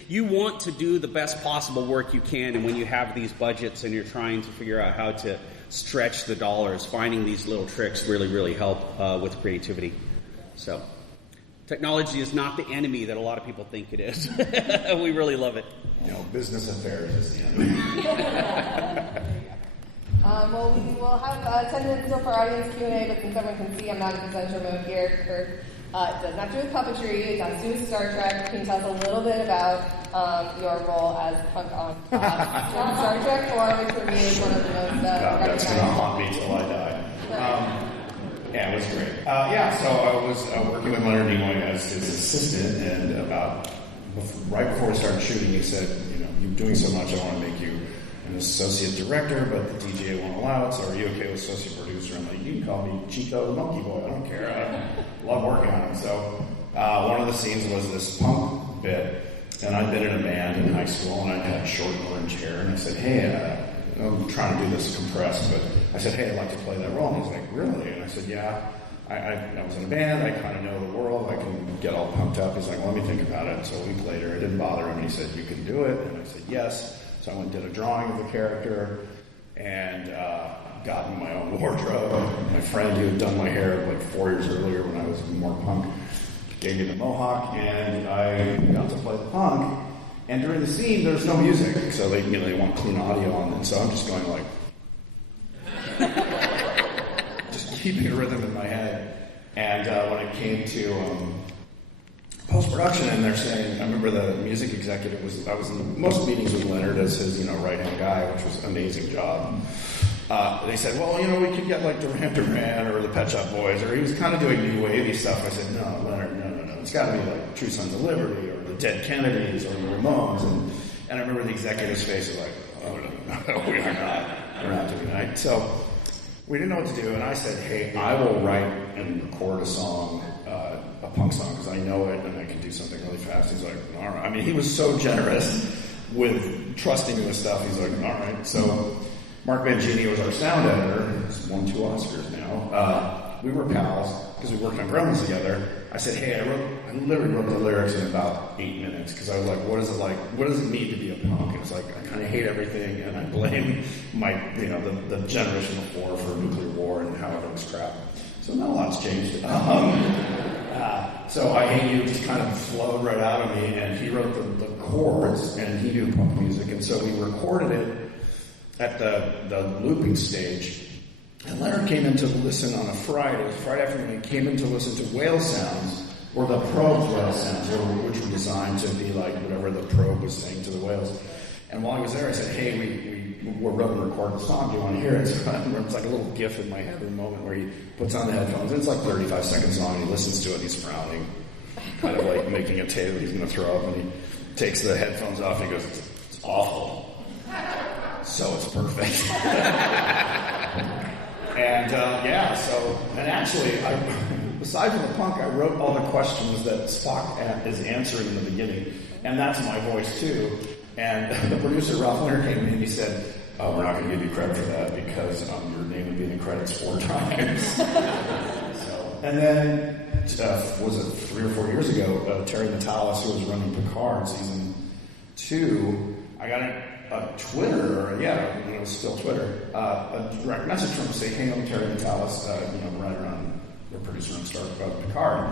you want to do the best possible work you can, and when you have these budgets and you're trying to figure out how to stretch the dollars, finding these little tricks really help with creativity. So. Technology is not the enemy that a lot of people think it is. We really love it. Business affairs is the enemy. Well, we will have 10 minutes still for audience Q&A, but since everyone can see, I'm not in presenter mode here. Kirk, it does not do with puppetry. It has to do with Star Trek. Can you tell us a little bit about your role as Punk on Star Trek 4, which for me is one of the most that's going to haunt me till I die. Yeah, it was great. So I was working with Leonard Nimoy as his assistant, and right before we started shooting, he said, you're doing so much, I want to make you an associate director, but the DGA won't allow it, so are you okay with associate producer? I'm like, you can call me Chico the Monkey Boy, I don't care. I love working on it. So one of the scenes was this punk bit, and I'd been in a band in high school, and I had short orange hair, and I said, hey, I'm trying to do this compressed, but I said, hey, I'd like to play that role. And he's like, really? And I said, yeah, I was in a band, I kind of know the world, I can get all pumped up. He's like, well, let me think about it. So a week later, it didn't bother him, and he said, you can do it. And I said, yes. So I went and did a drawing of the character, and got in my own wardrobe. My friend who had done my hair like 4 years earlier when I was more punk gave me the mohawk, and I got to play the punk. And during the scene, there's no music, so they want clean audio on, and so I'm just going like, just keeping a rhythm in my head. And when it came to post-production, and they're saying, I remember the music executive I was in most meetings with Leonard as his right-hand guy, which was an amazing job. They said, well, we could get like Duran Duran or the Pet Shop Boys, or he was kind of doing new wavy stuff. I said, no, Leonard, no. It's got to be like True Sons of Liberty or the Dead Kennedys or the Ramones. And I remember the executive's face was like, oh, no, we're not doing that. So we didn't know what to do, and I said, hey, I will write and record a song, a punk song, because I know it and I can do something really fast. He's like, all right. I mean, he was so generous with trusting me with stuff. He's like, all right. So Mark Mangini was our sound editor. He's won 2 Oscars now. We were pals because we worked on Gremlins together. I said, hey, I literally wrote the lyrics in about 8 minutes because I was like, what is it like? What does it mean to be a punk? And it's like, I kind of hate everything, and I blame my, the generation before for nuclear war and how everything's crap. So not a lot's changed. So I Hate You just kind of flowed right out of me, and he wrote the chords, and he knew punk music, and so we recorded it at the looping stage. And Leonard came in to listen on a Friday afternoon. He came in to listen to whale sounds, or the probe's whale sounds, which were designed to be like whatever the probe was saying to the whales. And while I was there, I said, hey, we're going to record the song. Do you want to hear it? So I remember it's like a little gif in my head, the moment where he puts on the headphones. And it's like 35 seconds long, and he listens to it, and he's frowning, kind of like making a tail he's going to throw up. And he takes the headphones off, and he goes, it's awful. So it's perfect. And actually, aside from the punk, I wrote all the questions that Spock is answering in the beginning, and that's my voice too. And the producer, Ralph Leonard, came in and he said, oh, we're not going to give you credit for that because your name would be in the credits 4 times. And then, was it 3 or 4 years ago, Terry Natalis, who was running Picard season 2, I got a Twitter, when it was still Twitter, a direct message from him saying, hey, I'm Terry Natalis, writer on, the producer on Star Trek Picard.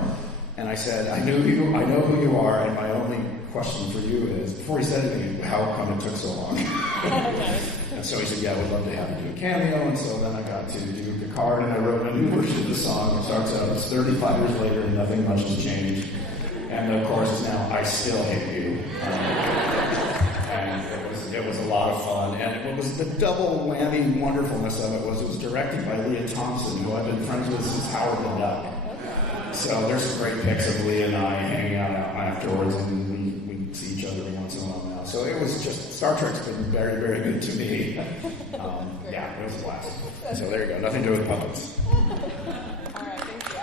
And I said, I know who you are, and my only question for you is, before he said anything, how come it took so long? And so he said, yeah, we'd love to have you do a cameo. And so then I got to do Picard, and I wrote a new version of the song. It starts out, it's 35 years later, and nothing much has changed. And the chorus is now, I still hate you. And it was a lot of fun. And what was the double whammy wonderfulness of it was directed by Leah Thompson, who I've been friends with since Howard the Duck. So there's some great pics of Leah and I hanging out afterwards, and we see each other every once in a while now. So So it was just, Star Trek's been very, very good to me. Yeah, it was a blast. So there you go, nothing to do with puppets. All right, thank you.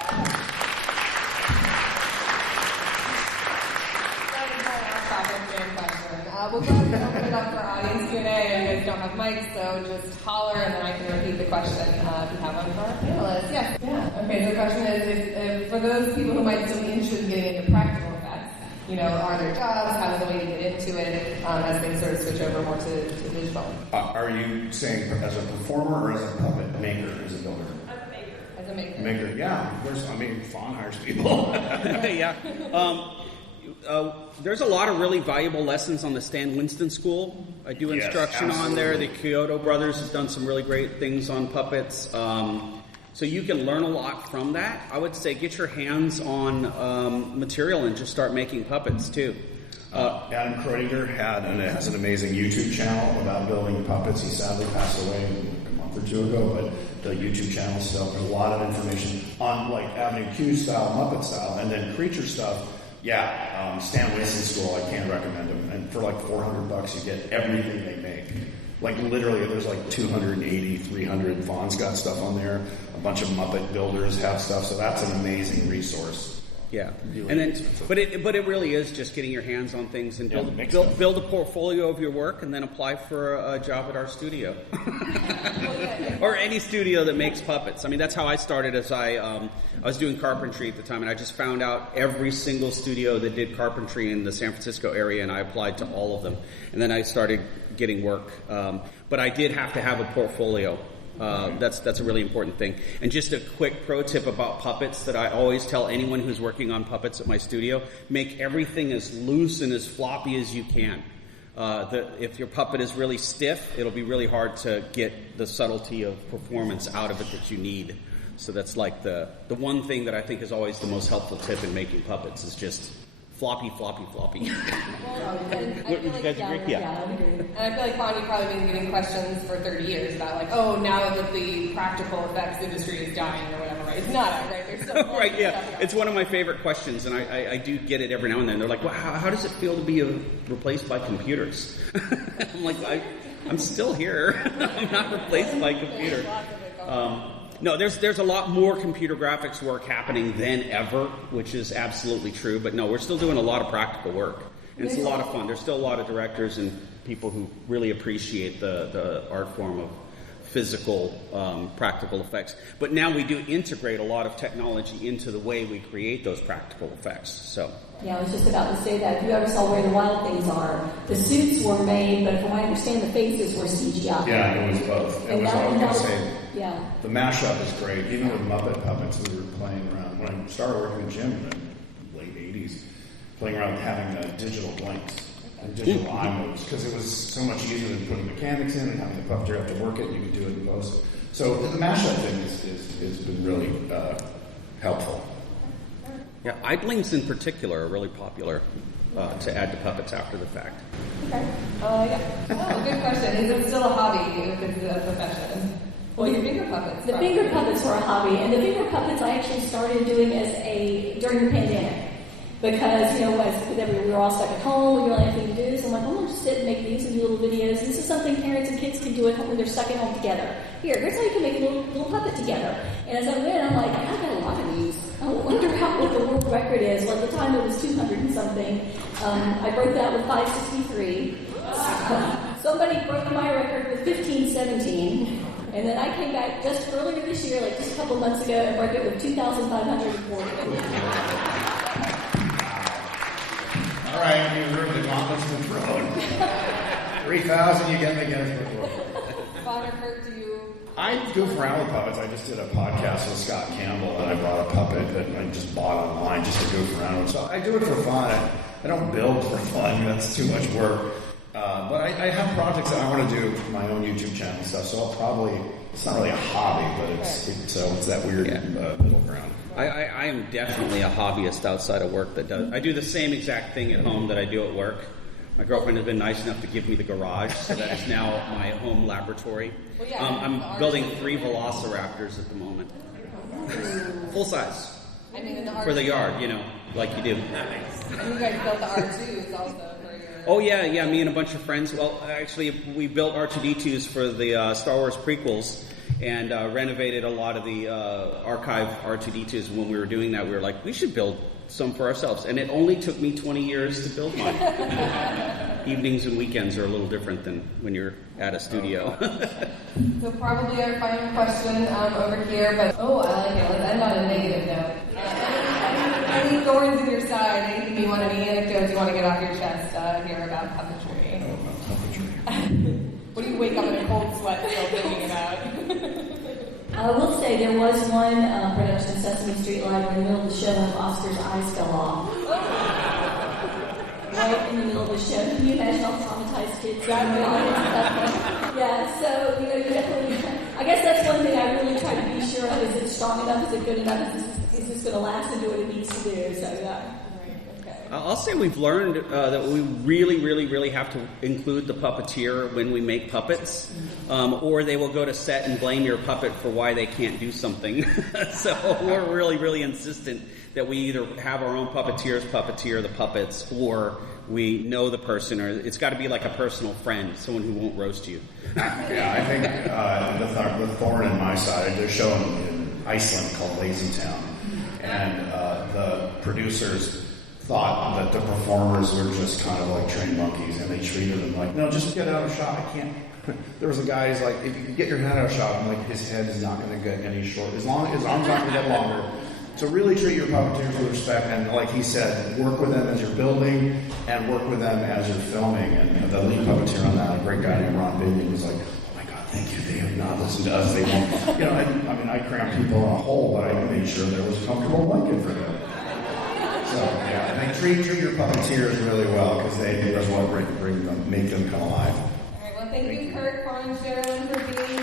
We'll go ahead and open it up for audience Q&A. You guys don't have mics, so just holler and then I can repeat the question if you have one for our panelists. Yes. Yeah. Okay, so the question is, if for those people who might still be interested in getting into practical effects, are there jobs? How's the way to get into it as things sort of switch over more to digital? Are you saying as a performer or as a puppet maker, as a builder? As a maker. Maker, yeah. Fon hires people. Yeah. There's a lot of really valuable lessons on the Stan Winston School. I do instruction on there. The Kyoto brothers have done some really great things on puppets. So you can learn a lot from that. I would say get your hands on material and just start making puppets too. Adam Kreudiger has an amazing YouTube channel about building puppets. He sadly passed away a month or two ago, but the YouTube channel still has a lot of information on like Avenue Q style, Muppet style, and then creature stuff. Yeah, Stan Winston School, I can't recommend them. And for like $400, you get everything they make. Like literally, there's like 280, 300. Fon's got stuff on there. A bunch of Muppet builders have stuff, so that's an amazing resource. Yeah, really, and then, but it really is just getting your hands on things and build a portfolio of your work, and then apply for a job at our studio, or any studio that makes puppets. I mean, that's how I started. As I was doing carpentry at the time, and I just found out every single studio that did carpentry in the San Francisco area, and I applied to all of them, and then I started getting work. But I did have to have a portfolio. That's a really important thing. And just a quick pro tip about puppets that I always tell anyone who's working on puppets at my studio: make everything as loose and as floppy as you can. If your puppet is really stiff, it'll be really hard to get the subtlety of performance out of it that you need. So that's like the one thing that I think is always the most helpful tip in making puppets is just floppy, floppy, floppy. Would you guys agree? Yeah. I would agree. And I feel like, Fon, you've probably been getting questions for 30 years about like, oh, now that the practical effects industry is dying or whatever, right? It's not, right? There's still right, yeah. It's one of my favorite questions, and I do get it every now and then. They're like, well, how does it feel to be replaced by computers? I'm like, I'm still here. I'm not replaced by computer. No, there's a lot more computer graphics work happening than ever, which is absolutely true. But no, we're still doing a lot of practical work, and it's a lot of fun. There's still a lot of directors and people who really appreciate the art form of physical, practical effects. But now we do integrate a lot of technology into the way we create those practical effects. So. Yeah, I was just about to say that. If you ever saw Where the Wild Things Are, the suits were made, but from what I understand, the faces were CGI. Yeah, it was both. I was going to say, yeah. The mashup is great. Even with Muppet puppets, we were playing around. When I started working with Jim in the late 80s, playing around with having digital blinks and digital eye moves, because it was so much easier than putting mechanics in and having the puppeteer have to work it. You could do it in post. So the mashup thing has been really helpful. Yeah, eye blinks in particular are really popular to add to puppets after the fact. Okay. Yeah. Oh, good question. Is it still a hobby if it's a profession? Well, your finger puppets. The finger puppets were a hobby, and the finger puppets I actually started doing during the pandemic. Because, we were all stuck at home, we didn't have anything to do, so I'm like, I'm going to just sit and make these and do little videos. This is something parents and kids can do at home when they're stuck at home together. Here's how you can make a little puppet together. And as I went, I'm like, I got a lot of these. I wonder what the world record is. Well, at the time it was 200 and something. I broke that with 563. Somebody broke my record with 1517. And then I came back just earlier this year, like just a couple months ago, and broke it with 2,540. All right, you heard the gauntlet's been thrown. 3,000, you get the Guinness Book. Fon or Kirk, do you? I goof around with puppets. I just did a podcast with Scott Campbell, and I brought a puppet that I just bought online just to goof around with. So I do it for fun. I don't build for fun. That's too much work. But I have projects that I want to do for my own YouTube channel and stuff. So I'll probably, it's not really a hobby, but it's that weird middle ground. I am definitely a hobbyist outside of work that does. I do the same exact thing at home that I do at work. My girlfriend has been nice enough to give me the garage, so that is now my home laboratory. Well, yeah, I'm building 3 velociraptors at the moment. Full size. I mean, in the for the yard, like you do. And you guys built the R2s also for your Oh yeah, me and a bunch of friends. Well, actually, we built R2-D2s for the Star Wars prequels, and renovated a lot of the archive R2-D2s. When we were doing that, we were like, we should build some for ourselves. And it only took me 20 years to build mine. Evenings and weekends are a little different than when you're at a studio. So probably our final question over here, but I like it. Let's end on a negative note. Any thorns in your side? Anything you want, any anecdotes you want to get off your chest here about puppetry? Puppetry. What do you wake up in a cold sweat still thinking about? I will say there was one production of Sesame Street Live in the middle of the show when Oscar's eyes fell off. Right in the middle of the show. Can you imagine all traumatized kids in the audience at that point? Yeah, so, you definitely, I guess that's one thing I really try to be sure of. Is it strong enough? Is it good enough? Is this going to last and do what it needs to do? So, yeah. I'll say we've learned that we really, really, really have to include the puppeteer when we make puppets, or they will go to set and blame your puppet for why they can't do something. So we're really, really insistent that we either have our own puppeteers puppeteer the puppets, or we know the person, or it's got to be like a personal friend, someone who won't roast you. Yeah, I think the thorn in my side, I did a show in Iceland called Lazy Town, and the producers thought that the performers were just kind of like trained monkeys, and they treated them like, no, just get out of shot. I can't. There was a guy who's like, if you can get your head out of shot, I'm like, his head is not going to get any short. As long as his arm's not going to get longer. So really treat your puppeteers with respect, and like he said, work with them as you're building, and work with them as you're filming. And the lead puppeteer on that, a great guy named Ron Binion, was like, oh my God, thank you. They have not listened to us. They won't. I crammed people in a hole, but I made sure there was a comfortable blanket for them. So yeah, and treat your puppeteers really well, because that's what make them come alive. All right, well, thank you, Kirk, Fon, Cheralyn, for being